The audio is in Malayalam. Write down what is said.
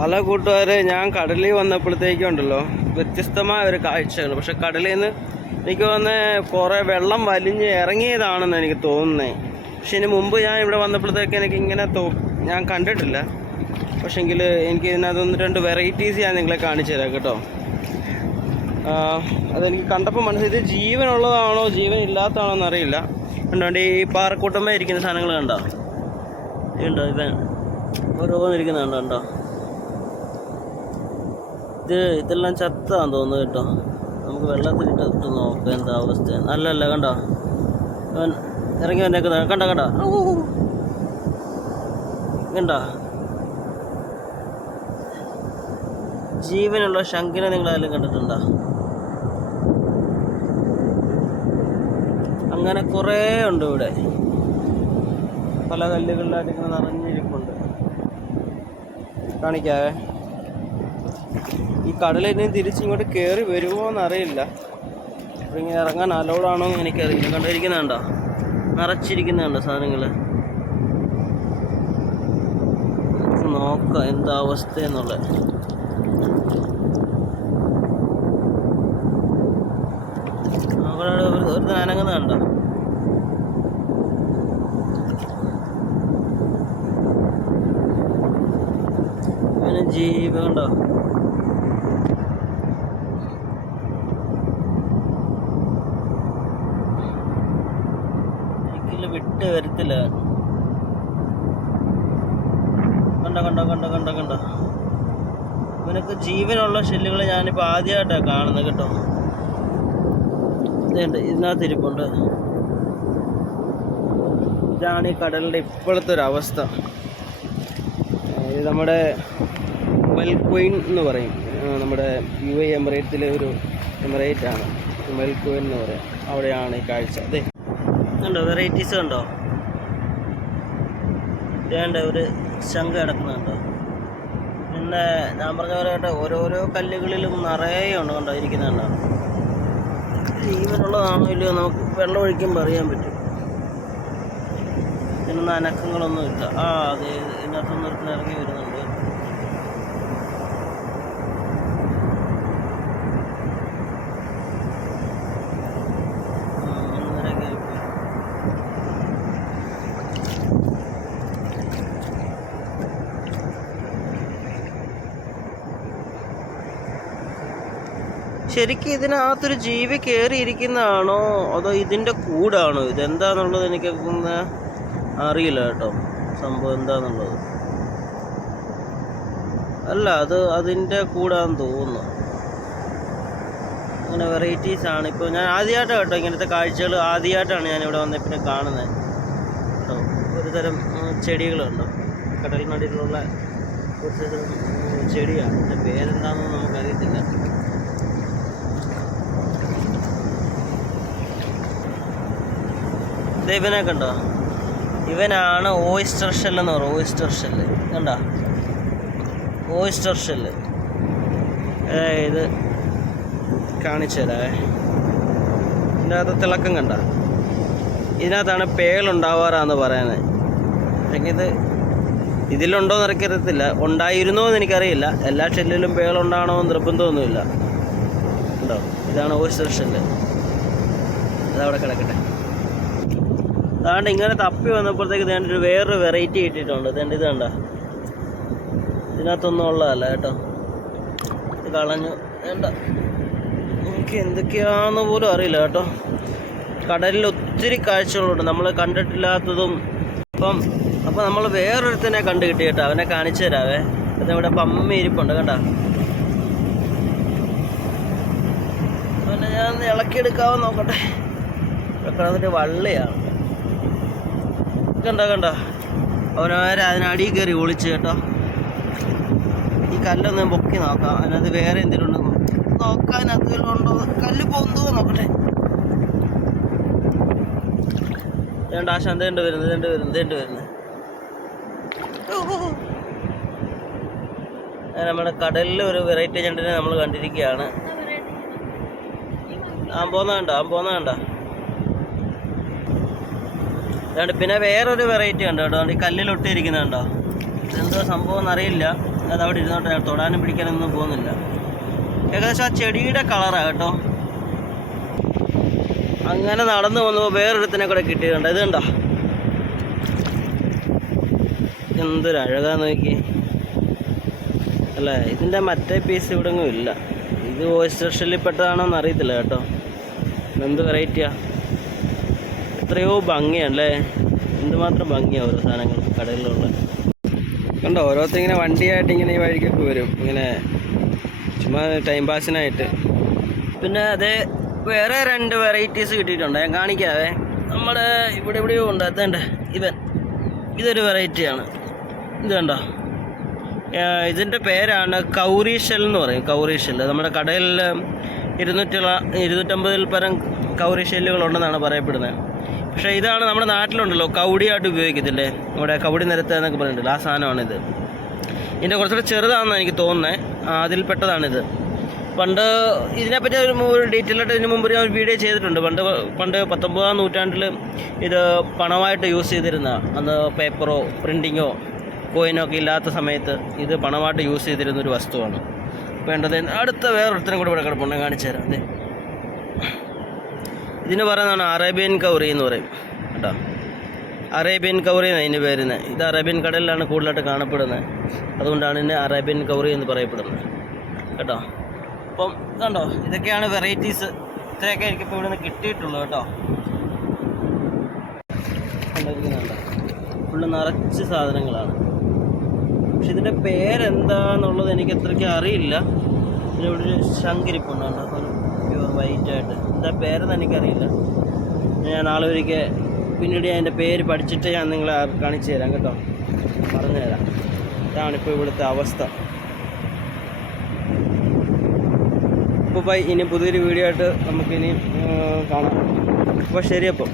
ഹലോ കൂട്ടുകാരെ ഞാൻ കടലിൽ വന്നപ്പോഴത്തേക്കും ഉണ്ടല്ലോ വ്യത്യസ്തമായ ഒരു കാഴ്ചകൾ. പക്ഷെ കടലിൽ നിന്ന് എനിക്ക് തോന്നുന്നത് കുറേ വെള്ളം വലിഞ്ഞ് ഇറങ്ങിയതാണെന്ന് എനിക്ക് തോന്നുന്നത് പക്ഷെ ഇതിന് മുമ്പ് ഞാൻ ഇവിടെ വന്നപ്പോഴത്തേക്ക് എനിക്ക് ഇങ്ങനെ തോ ഞാൻ കണ്ടിട്ടില്ല. പക്ഷെങ്കിൽ എനിക്ക് ഇതിനകത്ത് ഒന്ന് രണ്ട് വെറൈറ്റീസ് ഞാൻ നിങ്ങളെ കാണിച്ചു തരാം കേട്ടോ. അതെനിക്ക് കണ്ടപ്പോൾ മനസ്സിൽ ജീവനുള്ളതാണോ ജീവൻ ഇല്ലാത്തതാണോ എന്നറിയില്ല കണ്ടോണ്ട് ഈ പാറക്കൂട്ടമേ ഇരിക്കുന്ന സാധനങ്ങൾ കണ്ടോ? ഇതുണ്ടോ ഇത്? ഓരോന്നിരിക്കുന്നുണ്ടോ കണ്ടോ? ഇത് ഇതെല്ലാം ചത്താന്ന് തോന്നുന്നു കേട്ടോ. നമുക്ക് വെള്ളത്തിലിട്ട് ഇട്ട് നോക്കാം എന്താ അവസ്ഥ. അല്ലല്ല കണ്ടോ? അവൻ ഇറങ്ങി വന്നേക്കുന്ന കണ്ട കണ്ട കണ്ടോ? ജീവനുള്ള ശങ്കിനെ ആരെങ്കിലും കണ്ടിട്ടുണ്ടോ? അങ്ങനെ കുറേ ഉണ്ട് ഇവിടെ. പല കല്ലുകളിലായിട്ട് ഇങ്ങനെ നിറഞ്ഞിരിപ്പുണ്ട്. കാണിക്കാവേ? ഈ കടലിൽ തിരിച്ച് ഇങ്ങോട്ട് കയറി വരുമോ എന്നറിയില്ല. അപ്പോൾ ഇങ്ങനെ ഇറങ്ങാൻ അലൗഡാണോ എന്ന് എനിക്കറിയില്ല. കണ്ടിരിക്കുന്നുണ്ടോ നിറച്ചിരിക്കുന്നുണ്ടോ സാധനങ്ങൾ നോക്കാം എന്താ അവസ്ഥ എന്നുള്ളത്. അവിടെ ജീവ കണ്ടോ? വിട്ട് വരത്തില്ല. കണ്ട കണ്ട കണ്ട കണ്ട കണ്ട. ഇവനൊക്കെ ജീവനുള്ള ഷെല്ലുകൾ ഞാനിപ്പോൾ ആദ്യമായിട്ടാണ് കാണുന്നത് കേട്ടോ. ഇതുണ്ട് ഇതിനകത്ത് ഇരിപ്പുണ്ട്. ഇതാണ് ഈ കടലിന്റെ ഇപ്പോഴത്തെ ഒരു അവസ്ഥ. ഇത് നമ്മുടെ മെൽക്വയിൻ എന്ന് പറയും. നമ്മുടെ യു എ എമിറേറ്റിലെ ഒരു എമിറേറ്റ് ആണ് മെൽക്വയിൻ എന്ന് പറയാം. അവിടെയാണ് ഈ കാഴ്ച. അതെ കണ്ടോ വെറൈറ്റീസ് ഉണ്ടോ? വേണ്ട ഒരു ശംഖ കിടക്കുന്നുണ്ടോ? പിന്നെ ഞാൻ പറഞ്ഞ പോലെ കേട്ടോ ഓരോരോ കല്ലുകളിലും നിറയെ ഉണ്ട് കണ്ടോ ഇരിക്കുന്നുണ്ടോ? ജീവനുള്ളതാണോ ഇല്ലയോ നമുക്ക് വെള്ളം ഒഴിക്കുമ്പോൾ അറിയാൻ പറ്റും. ഇതിനൊന്നും അനക്കങ്ങളൊന്നുമില്ല. ആ അതെ ഇതിനകത്തൊന്നും ഇറങ്ങി വരുന്നുണ്ട്. ശരിക്കും ഇതിനകത്തൊരു ജീവി കയറിയിരിക്കുന്നതാണോ അതോ ഇതിന്റെ കൂടാണോ? ഇതെന്താന്നുള്ളത് എനിക്ക് അറിയില്ല കേട്ടോ. സംഭവം എന്താണെന്നുള്ളത് അല്ല അത് അതിന്റെ കൂടാന്ന് തോന്നുന്നു. അങ്ങനെ വെറൈറ്റീസ് ആണ്. ഇപ്പോൾ ഞാൻ ആദ്യമായിട്ടാണ് കേട്ടോ ഇങ്ങനത്തെ കാഴ്ചകൾ ആദ്യമായിട്ടാണ് ഞാൻ ഇവിടെ വന്ന പിന്നെ കാണുന്നത് കേട്ടോ ഒരു തരം ചെടികളുണ്ടോ. കടലിനടിയിലുള്ള ഉം, ചെടിയാണ്. അതിന്റെ പേരെന്താണെന്ന് നമുക്കറിയത്തില്ല. ഇവനെ കണ്ടോ? ഇവനാണ് ഓയിസ്റ്റർ ഷെൽ എന്ന് പറയും ഓയിസ്റ്റർ ഷെല്ല് കണ്ടോ? ഓയിസ്റ്റർ ഷെല്ല് ഇത് കാണിച്ചു തരാവേ ഇതിനകത്ത് തിളക്കം കണ്ട? ഇതിനകത്താണ് പേളുണ്ടാവാറാന്ന് പറയുന്നത്. അല്ലെങ്കിൽ ഇത് ഇതിലുണ്ടോ എന്ന് അറിയത്തില്ല ഉണ്ടായിരുന്നോ എന്ന് എനിക്കറിയില്ല. എല്ലാ ഷെല്ലിലും പേളുണ്ടാണോ എന്ന് നിർബന്ധമൊന്നുമില്ല. ഉണ്ടോ ഇതാണ് ഓയിസ്റ്റർ ഷെല്ല് അതവിടെ കിടക്കട്ടെ. അതാണ്ട് ഇങ്ങനെ തപ്പി വന്നപ്പോഴത്തേക്ക് ഇതേണ്ട ഒരു വേറൊരു വെറൈറ്റി കിട്ടിയിട്ടുണ്ട്. ഇതേണ്ട ഇത് കണ്ട. ഇതിനകത്തൊന്നും ഉള്ളതല്ല കേട്ടോ. ഇത് കളഞ്ഞു. വേണ്ട. എനിക്ക് എന്തൊക്കെയാന്ന് പോലും അറിയില്ല കേട്ടോ. കടലിൽ ഒത്തിരി കാഴ്ചകളുണ്ട്. നമ്മൾ കണ്ടിട്ടില്ലാത്തതും അപ്പം അപ്പം നമ്മൾ വേറൊരുത്തനെ കണ്ടു കിട്ടി. കേട്ടോ അവനെ കാണിച്ചു തരാവേ. അത് ഇവിടെ പമ്മി ഇരിപ്പുണ്ട്. കണ്ട? അവനെ ഞാൻ ഇളക്കിയെടുക്കാവോ നോക്കട്ടെ. ഇവിടെ കിടന്നിട്ട് വള്ളിയാണ്. കണ്ട കണ്ട? അവനവരെ അതിനടിയിൽ കയറി ഒളിച്ച് കേട്ടോ. ഈ കല്ലൊന്ന് പൊക്കി നോക്കാം. അതിനകത്ത് വേറെ എന്തെങ്കിലും ഉണ്ടോ? നോക്കാൻ അതിലുണ്ടോ കല്ല് പോകുന്നോ നോക്കട്ടെ. രണ്ട് ആശ എന്തേണ്ട് വരുന്നത് എന്തേണ്ട് വരുന്നത് എന്തേണ്ട് വരുന്നത് നമ്മുടെ കടലിൽ ഒരു വെറൈറ്റി ചെണ്ടിനെ നമ്മൾ കണ്ടിരിക്കുകയാണ്. ആ പോന്ന കണ്ടോ ആ പോന്ന കണ്ടോ? അതുകൊണ്ട് പിന്നെ വേറൊരു വെറൈറ്റി ഉണ്ട് കേട്ടോ ഈ കല്ലിൽ ഒട്ടിയിരിക്കുന്നത് കണ്ടോ ഇതെന്തോ സംഭവം എന്നറിയില്ല. അത് അവിടെ ഇരുന്നോട്ടെ. തൊടാനും പിടിക്കാനൊന്നും പോകുന്നില്ല. ഏകദേശം ആ ചെടിയുടെ കളറാണ് കേട്ടോ. അങ്ങനെ നടന്നു വന്നപ്പോൾ വേറൊരുത്തിനെ കൂടെ കിട്ടിയിട്ടുണ്ട്. ഇത് കണ്ടോ? എന്തൊരു അഴകാ നോക്കി അല്ല? ഇതിന്റെ മറ്റേ പീസ് ഇവിടെ ഇല്ല. ഇത് ഓയിസ്റ്റർ ഷെല്ലിൽ പെട്ടതാണോ എന്ന് അറിയത്തില്ല കേട്ടോ. എന്ത് വെറൈറ്റിയാ എത്രയോ ഭംഗിയാണല്ലേ? എന്തുമാത്രം ഭംഗിയാണ് ഓരോ സാധനങ്ങൾ കടലിലുള്ള കണ്ടോ ഓരോരുത്തർ ഇങ്ങനെ വണ്ടിയായിട്ട് ഇങ്ങനെ ഈ വഴിക്കൊക്കെ വരും. ഇങ്ങനെ ചുമ്മാ ടൈം പാസിനായിട്ട് പിന്നെ അതേ വേറെ രണ്ട് വെറൈറ്റീസ് കിട്ടിയിട്ടുണ്ട്. ഞാൻ കാണിക്കാവേ. നമ്മുടെ ഇവിടെ ഇവിടെ ഉണ്ട്. അതുണ്ട് ഇവൻ. ഇതൊരു വെറൈറ്റിയാണ് ഇത് കണ്ടോ? ഇതിന്റെ പേരാണ് കൗറി ഷെൽ എന്ന് പറയും. കൗറി ഷെൽ നമ്മുടെ കടയിൽ ഇരുന്നൂറ്റി ഇരുന്നൂറ്റമ്പതിൽ പരം കൗറി ഷെല്ലുകളുണ്ടെന്നാണ് പറയപ്പെടുന്നത്. പക്ഷേ ഇതാണ് നമ്മുടെ നാട്ടിലുണ്ടല്ലോ കൗടിയായിട്ട് ഉപയോഗിക്കത്തില്ലേ? നമ്മുടെ കൗടി നിരത്തുക എന്നൊക്കെ പറഞ്ഞിട്ടില്ല ആ സാധനമാണിത്. ഇതിന്റെ കുറച്ചുകൂടെ ചെറുതാണെന്നാണ് എനിക്ക് തോന്നുന്നത് അതിൽപ്പെട്ടതാണിത് പണ്ട് ഇതിനെപ്പറ്റി ഒരു ഡീറ്റെയിൽ ആയിട്ട് ഇതിന് മുമ്പ് ഞാൻ ഒരു വീഡിയോ ചെയ്തിട്ടുണ്ട്. പണ്ട് പണ്ട് പത്തൊമ്പതാം നൂറ്റാണ്ടിൽ ഇത് പണമായിട്ട് യൂസ് ചെയ്തിരുന്ന അന്ന് പേപ്പറോ പ്രിന്റിങ്ങോ കോയിനോ ഒക്കെ ഇല്ലാത്ത സമയത്ത് ഇത് പണമായിട്ട് യൂസ് ചെയ്തിരുന്ന ഒരു വസ്തുവാണ്. വേണ്ടത് അടുത്ത വേറൊരുത്തരും കൂടെ ഇവിടെ കിടപ്പുണ്ടെങ്കിൽ കാണിച്ചു തരാം. അതെ ഇതിന് പറയുന്നതാണ് അറേബ്യൻ കൗറി എന്ന് പറയും കേട്ടോ. അറേബ്യൻ കൗറി എന്നാണ് ഇതിന് പേരുന്നത് ഇത് അറേബ്യൻ കടലിലാണ് കൂടുതലായിട്ട് കാണപ്പെടുന്നത്. അതുകൊണ്ടാണ് ഇതിന് അറേബ്യൻ കൗറി എന്ന് പറയപ്പെടുന്നത് കേട്ടോ. അപ്പം കണ്ടോ ഇതൊക്കെയാണ് വെറൈറ്റീസ്. ഇത്രയൊക്കെ എനിക്കിപ്പോൾ ഇവിടെ നിന്ന് കിട്ടിയിട്ടുള്ളൂ കേട്ടോ. ഫുള്ള് നിറച്ച് സാധനങ്ങളാണ്. പക്ഷെ ഇതിന്റെ പേരെന്താന്നുള്ളത് എനിക്ക് അത്രയ്ക്ക് അറിയില്ല. ഇതിനൊരു ശങ്കരിപ്പുണ്ടോ ഒരു ശങ്കരിപ്പുണ്ട് ഒരു വൈറ്റ് ആയിട്ട് എന്താ പേരെന്ന് എനിക്കറിയില്ല. ഞാൻ നാളെ ഒരിക്കൽ പിന്നീട് ഞാൻ എന്റെ പേര് പഠിച്ചിട്ട് ഞാൻ നിങ്ങളെ കാണിച്ചു തരാം കേട്ടോ. പറഞ്ഞു തരാം. ഇതാണിപ്പോൾ ഇവിടുത്തെ അവസ്ഥ. അപ്പോൾ ബൈ ഇനി പുതിയൊരു വീഡിയോ ആയിട്ട് നമുക്കിനി കാണാം. അപ്പോൾ ശരി അപ്പം.